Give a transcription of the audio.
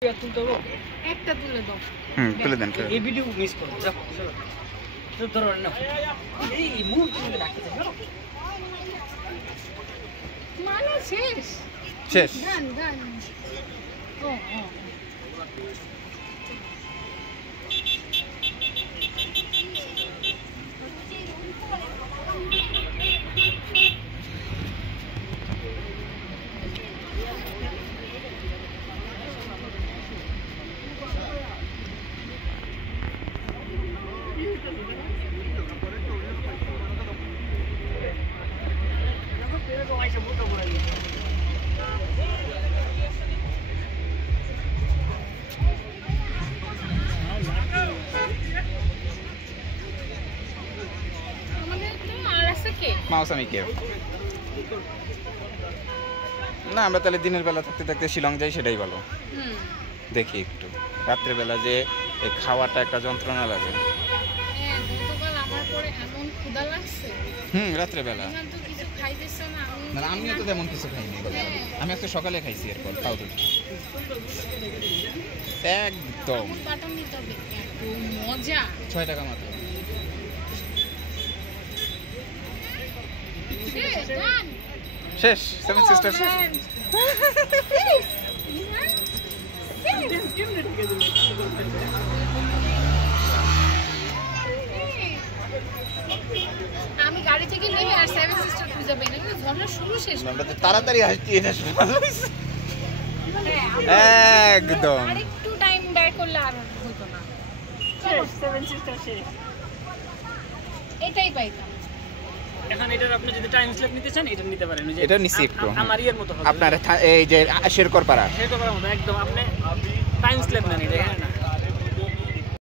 একটা তুলে দাও। তুলে দেন। এই ভিডিও মিস করো। তো ধরো না। এই মুভ করে রাখতে দাও। মানে শেষ। গান। ও। না আমরা তাহলে দিনের বেলা থাকতে থাকতে শিলং যাই, সেটাই ভালো। দেখি একটু রাত্রে বেলা যে খাওয়াটা একটা যন্ত্রণা লাগে। রাত্রে বেলা আমিও তো তেমন কিছু খাইনি। আমি আজকে সকালে খাইছি, এরপর খাওয়া একদম 6 টাকা মাত্র। শেষ সেভেন সিস্টার শেষ। আমি গাড়ি থেকে নেমে আর সেভেন সিস্টার খুঁজে পাই না, ঝর্ণা শুরু শেষ তাড়াতাড়ি আসছি, এটা একদম আরেকটু টাইম ব্যয় করলে আর হতো না। সেভেন সিস্টার শেষ। এটাই পাইতাম। এখন এটার আপনি যদি টাইম স্ল্যাপ নিতে চান এটা নিতে পারেন। যে এটা নিছি একটু আমার ইয়ের মতো হবে। আপনার এই যে শেরকরপাড়া মতো একদম আপনি টাইম স্ল্যাপ নেন, এটা